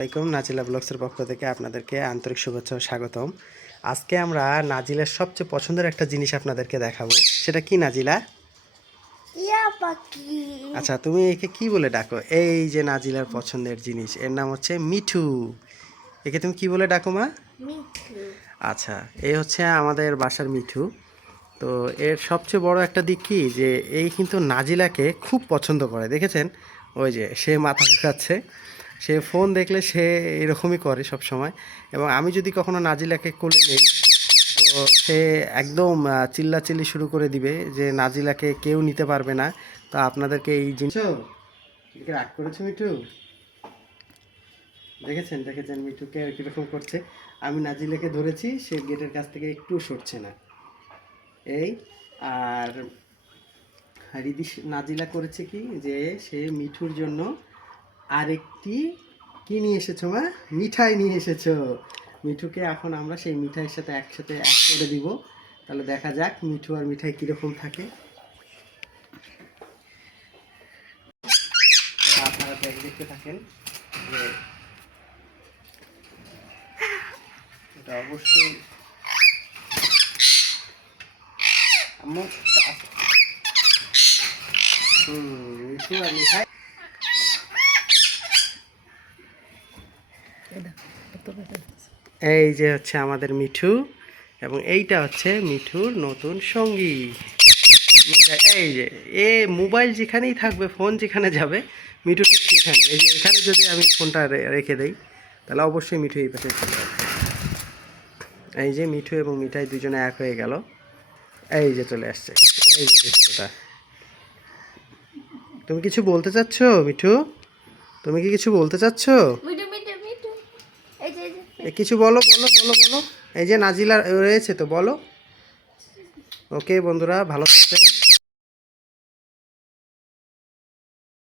আসসালামাইকুম নাজিলা ব্লগসের পক্ষ থেকে আপনাদেরকে আন্তরিক শুভেচ্ছা ও স্বাগতম। আজকে আমরা নাজিলার সবচেয়ে পছন্দের একটা জিনিস আপনাদেরকে দেখাবো। সেটা কি নাজিলা? টিয়া পাখি। আচ্ছা, তুমি একে কি বলে ডাকো? এই যে নাজিলার পছন্দের জিনিস, এর নাম হচ্ছে মিঠু। একে তুমি কি বলে ডাকো মা? মিঠু। আচ্ছা, এই হচ্ছে আমাদের বাসার মিঠু। তো এর সবচেয়ে বড় একটা দিক কি যে এই কিন্তু নাজিলাকে খুব পছন্দ করে, দেখেছেন? ওই যে সে মাথা ঝুঁকাচ্ছে, সে ফোন দেখলে সে এরকমই করে সব সময়। এবং আমি যদি কখনো নাজিলাকে কোলে নেই, তো সে একদম চিল্লাচিল্লি শুরু করে দিবে যে নাজিলাকে কেউ নিতে পারবে না। তো আপনাদেরকে এই জিনিস রাগ করেছে মিঠু, দেখেছেন দেখেছেন মিঠুকে কীরকম করছে। আমি নাজিলাকে ধরেছি, সে গেটের কাছ থেকে একটু সরছে না। এই আর রিদি নাজিলা করেছে কি যে সে মিঠুর জন্য আরেকটি কি নিয়ে এসেছো মা? মিঠাই নিয়ে এসেছো। মিঠুকে এখন আমরা সেই মিঠাইয়ের সাথে একসাথে এক করে দিব। তাহলে দেখা যাক মিঠু আর মিঠাই কীরকম থাকে। আপনারা দেখতে থাকেন যে এটা অবশ্যই মিঠু আর মিঠাই। এই যে হচ্ছে আমাদের মিঠু, এবং এইটা হচ্ছে মিঠুর নতুন সঙ্গী। এই যে এ মোবাইল যেখানেই থাকবে, ফোন যেখানে যাবে, মিঠু ঠিক সেখানে। এই যে এখানে যদি আমি ফোনটা রেখে দেই, তাহলে অবশ্যই মিঠু এই পাশে চলে যাবে। এই যে মিঠু এবং মিঠাই দুজনে এক হয়ে গেল। এই যে চলে আসছে, এই যে দৃশ্যটা। তুমি কিছু বলতে চাচ্ছ মিঠু? তুমি কি কিছু বলতে চাচ্ছ? মিঠু মিঠু মিঠু। এই যে কিছু বলো বলো বলো বলো। এই যে নাজিলা রয়েছে, তো বলো। ওকে বন্ধুরা, ভালো থাকবেন।